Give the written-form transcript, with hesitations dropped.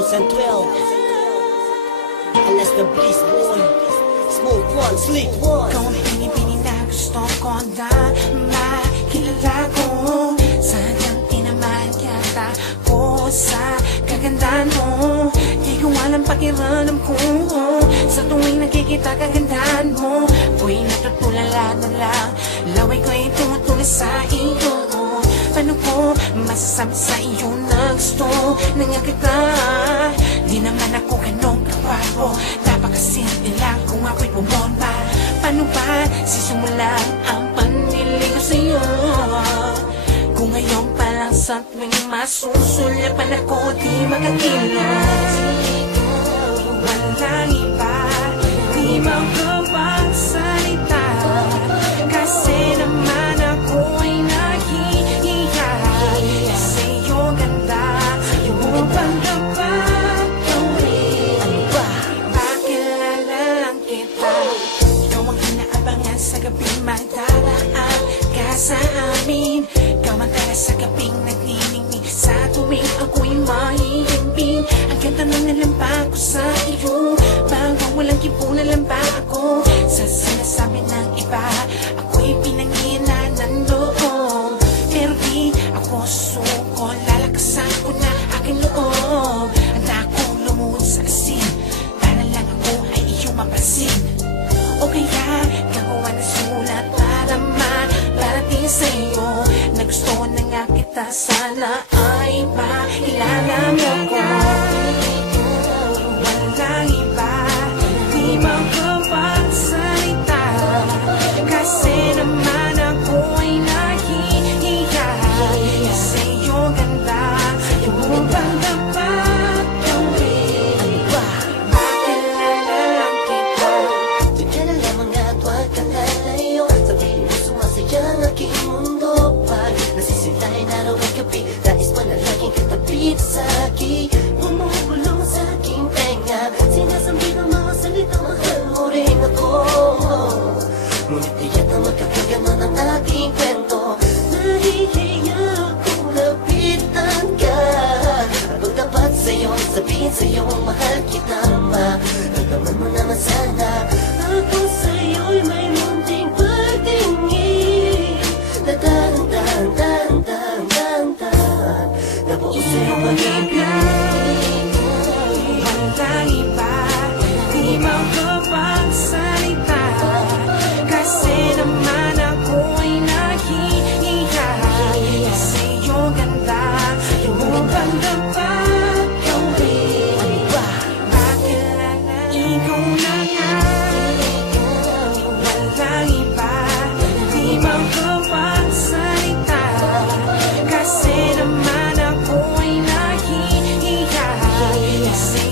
2012. Alas the Bliss Boy, Smoke One, Sleep One. Ikaw ang pinipili na gusto ko na makilala ko. Sadyang tinaman yata ko sa kagandahan mo. Di ko alam pakiramdam ko sa tuwing nakikita kagandahan mo. Ako'y natutulala na lang, laway ko'y tumutuloy sa iyo. Paano ko masasabi sa iyo na gusto na nga kita? Di naman ako ganong kawapo, napakasimple lang kung ako'y bumomba. Paano ba sisimulan ang paniligaw sa'yo? Kung ngayon pa lang sa tuwing masusulyapan ako, di makakilos. Walang iba, di makapagsalita, kasi naman ako'y nahihiya sa iyong ganda, iyong pagdapat gawin. Pakilala lang kita, ikaw ang inaabangan sa gabing magdaraan ka sa amin. Ikaw ang tara sa gabing nagniningning sa tuwing ako'y mahihimbing. Ang ganda ng nalamba ko sa iyo, bawang walang kipunan lang ba ako sa sinasabi ng iba? Ako'y pinanginan ng loob, pero di ako suko, lalakasan ko na aking loob. Handa akong lumuhod sa asin para lang ako ay iyong mapansin. O kaya gagawa na sulat para marating sa'yo na gusto na nga kita, sana ay makilala mo ko. Walang iba, di makapagsalita, kasi naman ako'y nahihiya sa iyong ganda, iyong pagdapat gawin. Pakilala lang kita. Diyan na lamang at huwag kang lalayo, sabihin mo sumasaya ang aking mundo. Pag nasisintay na raw ang gabi, nais pa na laging katabi sa akin. Bumubulong sa aking tenga, sinasabi ng mga salita, mahal mo rin ako. Ngunit tiyak na magkakaganon ang ating kwento. Nahihiya akong lapitan ka, at magtapat sa'yo, sabihin sa'yo mahal kita. Nagdaman mo naman sana, ako sa'yo'y may munting pagtingin. Dahan-dahan, dahan-dahan, dahan-dahan, nabuo sa'yo pag-ibig. Walang iba, di makapagsalita, kasi naman ako'y nahihiya sa iyong ganda, iyong pagdapat gawin. Pakilala, ikaw na nga. Walang iba, di makapagsalita, kasi naman ako'y nahihiya sa